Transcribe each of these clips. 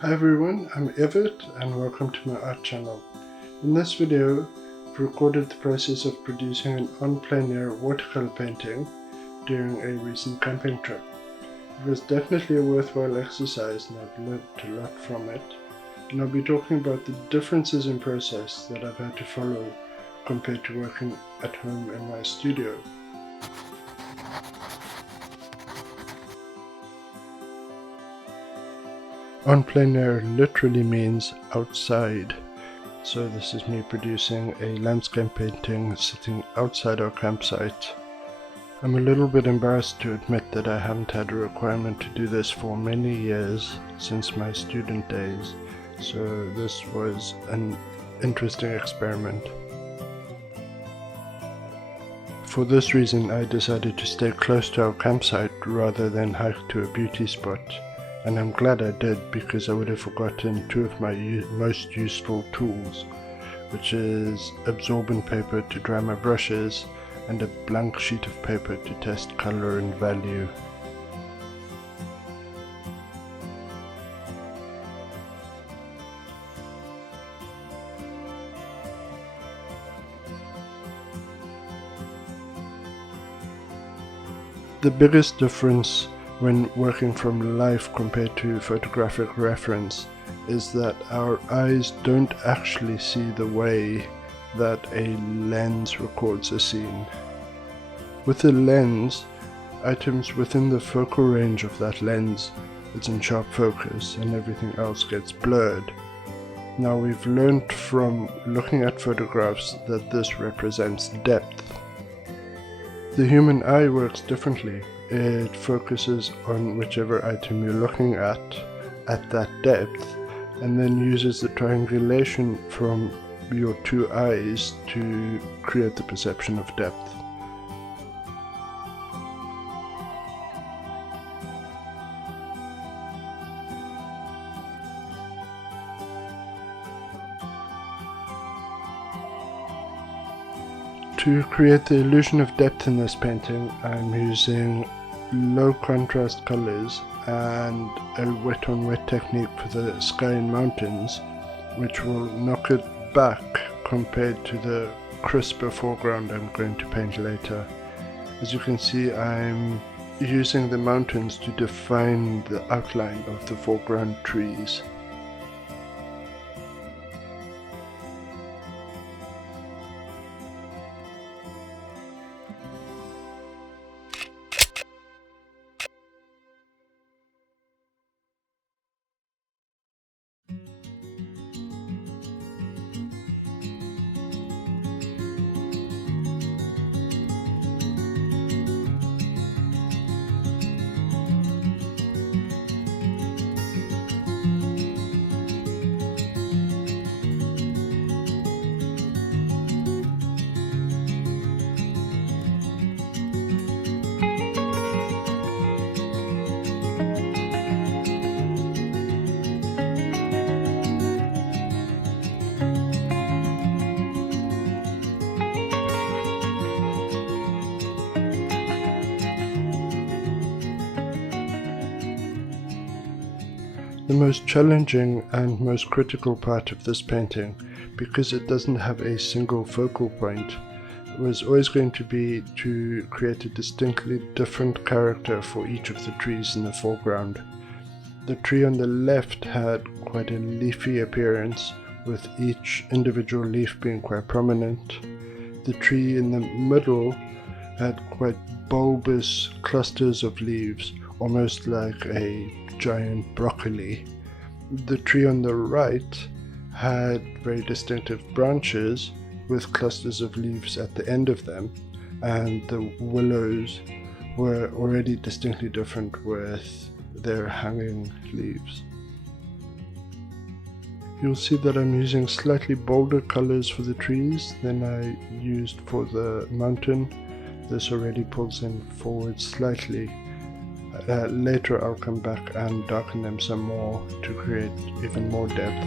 Hi everyone, I'm Everett and welcome to my art channel. In this video, I've recorded the process of producing an on-plein air watercolor painting during a recent camping trip. It was definitely a worthwhile exercise and I've learned a lot from it, and I'll be talking about the differences in process that I've had to follow compared to working at home in my studio. On plein air literally means outside, so this is me producing a landscape painting sitting outside our campsite. I'm a little bit embarrassed to admit that I haven't had a requirement to do this for many years since my student days, so this was an interesting experiment. For this reason, I decided to stay close to our campsite rather than hike to a beauty spot. And I'm glad I did, because I would have forgotten two of my most useful tools, which is absorbent paper to dry my brushes and a blank sheet of paper to test color and value. The biggest difference when working from life compared to photographic reference is that our eyes don't actually see the way that a lens records a scene. With a lens, items within the focal range of that lens is in sharp focus and everything else gets blurred. Now we've learned from looking at photographs that this represents depth. The human eye works differently. It focuses on whichever item you're looking at that depth, and then uses the triangulation from your two eyes to create the perception of depth. To create the illusion of depth in this painting, I'm using low contrast colors and a wet on wet technique for the sky and mountains, which will knock it back compared to the crisper foreground I'm going to paint later. As you can see, I'm using the mountains to define the outline of the foreground trees. The most challenging and most critical part of this painting, because it doesn't have a single focal point, was always going to be to create a distinctly different character for each of the trees in the foreground. The tree on the left had quite a leafy appearance, with each individual leaf being quite prominent. The tree in the middle had quite bulbous clusters of leaves, almost like a giant broccoli. The tree on the right had very distinctive branches with clusters of leaves at the end of them, and the willows were already distinctly different with their hanging leaves. You'll see that I'm using slightly bolder colors for the trees than I used for the mountain. This already pulls them forward slightly. Later I'll come back and darken them some more to create even more depth.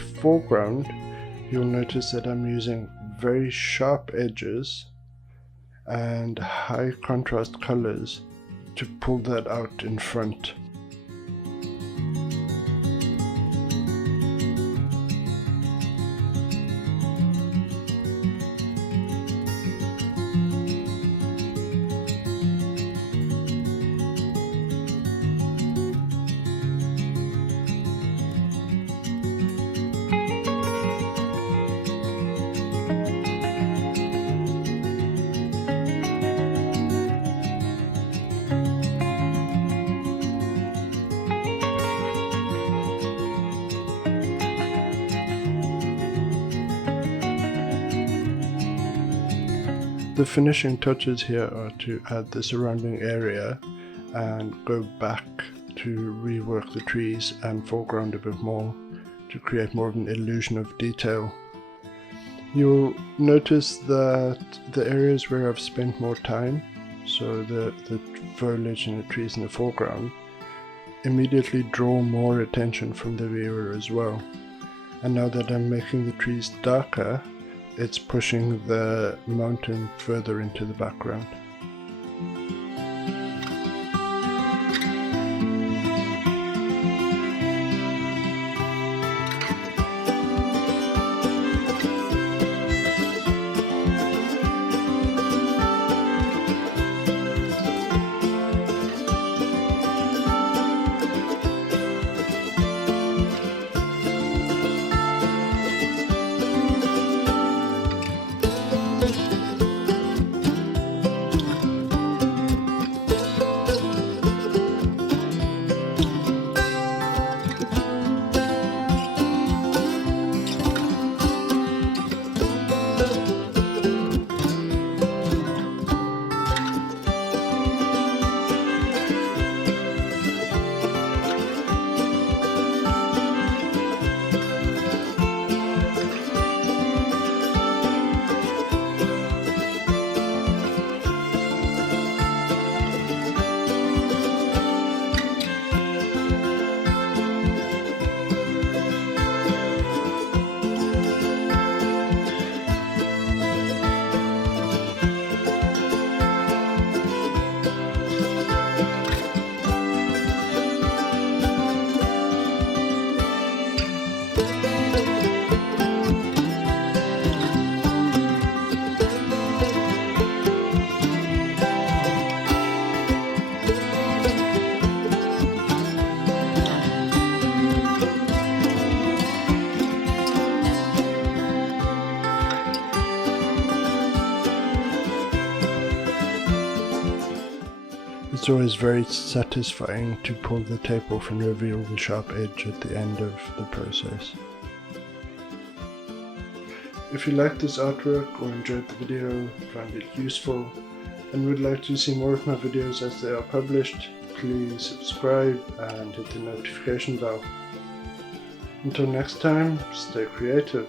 foreground, you'll notice that I'm using very sharp edges and high contrast colors to pull that out in front. The finishing touches here are to add the surrounding area and go back to rework the trees and foreground a bit more to create more of an illusion of detail. You'll notice that the areas where I've spent more time, so the foliage and the trees in the foreground, immediately draw more attention from the viewer as well. And now that I'm making the trees darker, it's pushing the mountain further into the background. It's always very satisfying to pull the tape off and reveal the sharp edge at the end of the process. If you liked this artwork or enjoyed the video, found it useful, and would like to see more of my videos as they are published, please subscribe and hit the notification bell. Until next time, stay creative.